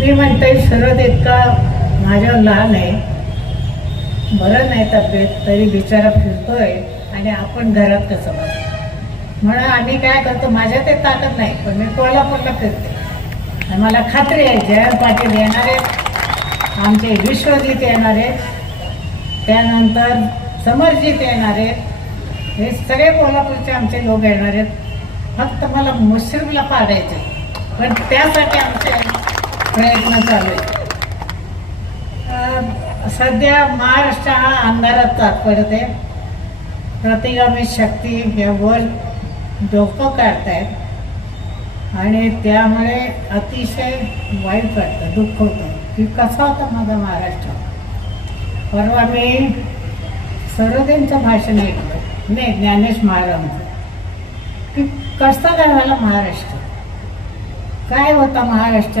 मी म्हणते शरद इतका माझ्यावर लहान आहे. बरं नाही तब्येत तरी बिचारा फिरतोय आणि आपण घरात कसं बस? म्हणून आम्ही काय करतो माझ्या ते ताकद नाही पण मी कोल्हापूरला फिरते. आणि मला खात्री आहे जयंत पाटील येणार आहेत आमचे विश्वजीत येणार आहेत. त्यानंतर समरजीत येणार आहेत. हे सगळे कोल्हापूरचे आमचे लोक येणार आहेत. फक्त मला मुस्लिमला पाडायचे पण त्यासाठी आमचे प्रयत्न चालू आहे. सध्या महाराष्ट्र हा अंधारात तात्पडत आहे. प्रतिगामी शक्ती व्यवहार डोकं काढतायत. आणि त्यामुळे अतिशय वाईट वाटतं दुःख होतं. की कसा होता माझा महाराष्ट्र? परवा मी सरोदेंचं भाषण ऐकलं. नाही ज्ञानेश महाराजांचं. की कसा झाला महाराष्ट्र? काय होता महाराष्ट्र?